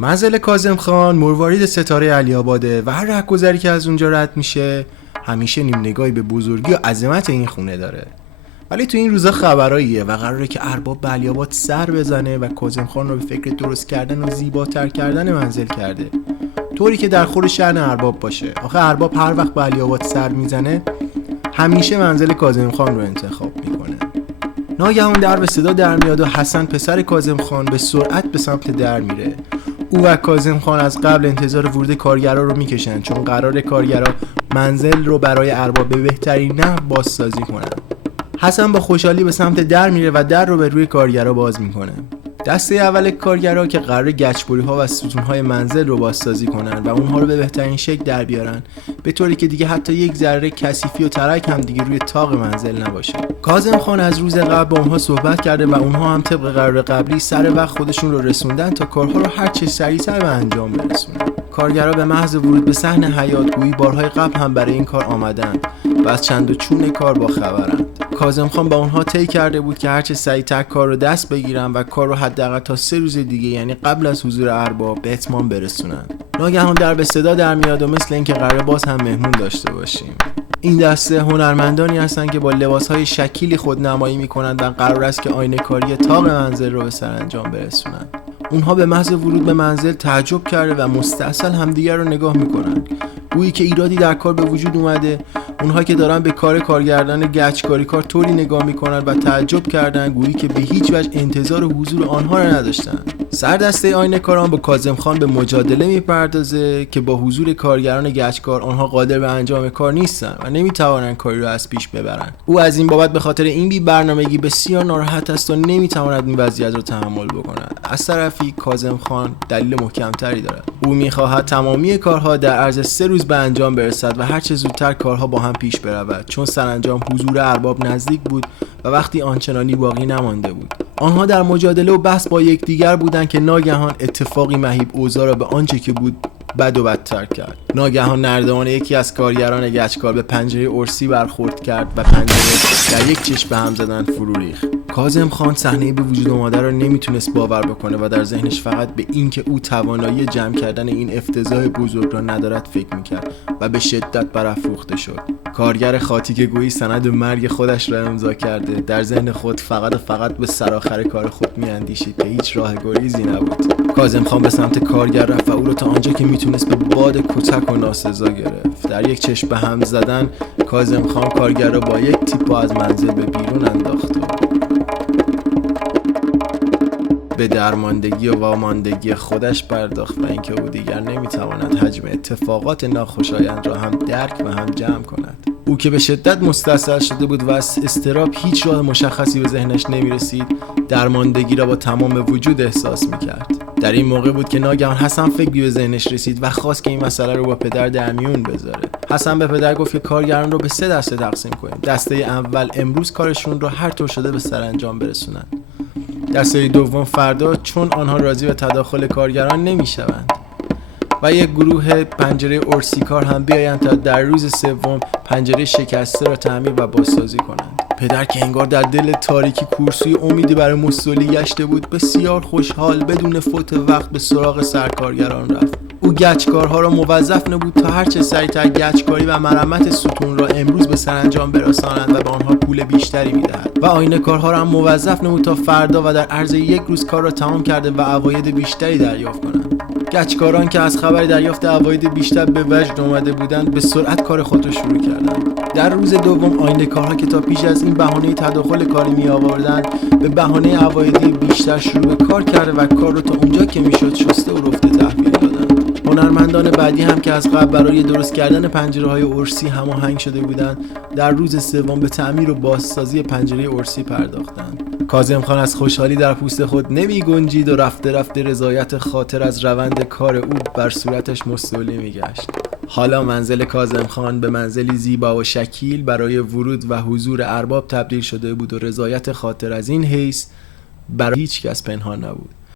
منزل کاظم خان مروارید ستاره علی‌آباده و هر رهگذری که از اونجا رد میشه همیشه نیم نگاهی به بزرگی و عظمت این خونه داره. ولی تو این روزا خبراییه و قراره که ارباب به علی‌آباد سر بزنه و کاظم خان رو به فکر درست کردن و زیباتر کردن منزل کرده، طوری که در خور شأن ارباب باشه. آخه ارباب هر وقت به علی‌آباد سر میزنه همیشه منزل کاظم خان رو انتخاب میکنه. ناگهان در به صدا در میاد و حسن پسر کاظم خان به سرعت به سمت در میره. او و کاظم خان از قبل انتظار ورود کارگرا رو میکشن، چون قرار کارگرا منزل رو برای ارباب به بهترین نحو بازسازی کنن. حسن با خوشحالی به سمت در میره و در رو به روی کارگرا باز میکنه. دسته اول کارگرا که قرار گچبری‌ها و ستون‌های منزل رو بازسازی کنن و اونها رو به بهترین شکل در بیارن، به طوری که دیگه حتی یک ذره کثیفی و ترک هم دیگه روی طاق منزل نباشه. کاظم خان از روز قبل با اونها صحبت کرده و اونها هم طبق قرار قبلی سر وقت خودشون رو رسوندن تا کارها رو هر چه سریع‌تر به انجام برسونن. کارگرا به محض ورود به صحن حیاط گویی بارهای قبل هم برای این کار آمدن و از چند و چون کار با خبرند. کاظم خان با اونها طی کرده بود که هرچه سریعتر کار رو دست بگیرن و کار رو حداقل تا 3 روز دیگه، یعنی قبل از حضور ارباب، به اتمام برسونن. ناگهان در به صدا در میاد و مثل اینکه قراره باز هم مهمون داشته باشیم. این دسته هنرمندانی هستن که با لباسهای شکیلی خودنمایی میکنند و قرار است که آینه کاری طاق منزل رو به سرانجام برسونن. اونها به محض ورود به منزل تعجب کرده و مستاصل همدیگر رو نگاه میکنن، گویی که ایرادی در کار به وجود اومده. اونها که دارن به کار کارگردان گچکاری کار طوری نگاه میکنن و تعجب کردن گویی که به هیچ وجه انتظار حضور آنها رو نداشتن. سردسته آینه کاران با کاظم خان به مجادله میپردازه که با حضور کارگران گچکار آنها قادر به انجام کار نیستن و نمیتوانن کاری رو از پیش ببرن. او از این بابت به خاطر این بی برنامگی بسیار ناراحت است و نمیتواند این وضعیت رو تحمل بکنه. از طرفی کاظم خان دلیل محکمتری دارد. او میخواهد تمامی کارها در عرض 3 روز به انجام برسد و هر چه زودتر کارها با هم پیش برود، چون سرانجام حضور ارباب نزدیک بود و وقتی آنچنانی باقی نمانده بود. آنها در مجادله و بحث با یکدیگر بودند که ناگهان اتفاقی مهیب اوضاع را به آنچه که بود بد و بدتر کرد. ناگهان نردبان یکی از کارگران گچکار به پنجره ارسی برخورد کرد و پنجره در یک چشم به هم زدن فرو ریخت. کاظم خان صحنه به وجود آمده را نمیتونست باور بکنه و در ذهنش فقط به این که او توانایی جمع کردن این افتضاح بزرگ را ندارد فکر میکرد و به شدت برافروخته شد. کارگر خاطی که گویی سند مرگ خودش را امضا کرده، در ذهن خود فقط به سرآخر کار خود میاندیشید که هیچ راه گریزی نبود. کاظم خان به سمت کارگر رفت و او را تا آنجا که میتونست به باد کتک و ناسزا گرفت. در یک چشم به هم زدن کاظم خان کارگر را با یک تیپا از منزل به بیرون انداخت و به درماندگی و واماندگی خودش پرداخت و اینکه او دیگر نمیتواند حجم اتفاقات ناخوشایند را هم درک و هم جمع کند. او که به شدت مستاصل شده بود و از اضطراب هیچ راه مشخصی به ذهنش نمیرسید، درماندگی را با تمام وجود احساس میکرد. در این موقع بود که ناگهان حسن فکری به ذهنش رسید و خواست که این مسئله رو با پدر در میون بذاره. حسن به پدر گفت که کارگران رو به 3 دسته تقسیم کنیم. دسته اول امروز کارشون رو هر طور شده به سرانجام برسونن. دسته دوم فردا، چون آنها راضی به تداخل کارگران نمیشوند. و یک گروه پنجره ارسی کار هم بیایند تا در روز سوم پنجره شکسته را تعمیر و بازسازی کنند. پدر که انگار در دل تاریکی کورسوی امیدی برای مستولی گشته بود، بسیار خوشحال بدون فوت وقت به سراغ سرکارگران رفت. او گچکارها را موظف نبود تا هرچه سریعتر گچکاری و مرمت ستون را امروز به سرانجام برسانند و به آنها پول بیشتری میدهد و آینه کارها را هم موظف نبود تا فردا و در عرض 1 روز کار را تمام کرده و عواید بیشتری دریافت کنند. گچکاران که از خبر دریافت عواید بیشتر به وجد آمده بودند، به سرعت کار خود را شروع کردند. در روز دوم آینه کارها که تا پیش از این بهانه تداخل کاری می آوردند، به بهانه عوایدی بیشتر شروع به کار کرده و کار را تا اونجا که میشد شسته و رفته تحویل دادند. هنرمندان بعدی هم که از قبل برای درست کردن پنجره‌های ارسی هماهنگ شده بودند، در روز سوم به تعمیر و بازسازی پنجره ارسی پرداختند. کاظم خان از خوشحالی در پوست خود نمی گنجید و رفته رفته رضایت خاطر از روند کار او بر صورتش مستولی می گشت. حالا منزل کاظم خان به منزلی زیبا و شکیل برای ورود و حضور ارباب تبدیل شده بود و رضایت خاطر از این حیث برای هیچ کس پنهان نبود.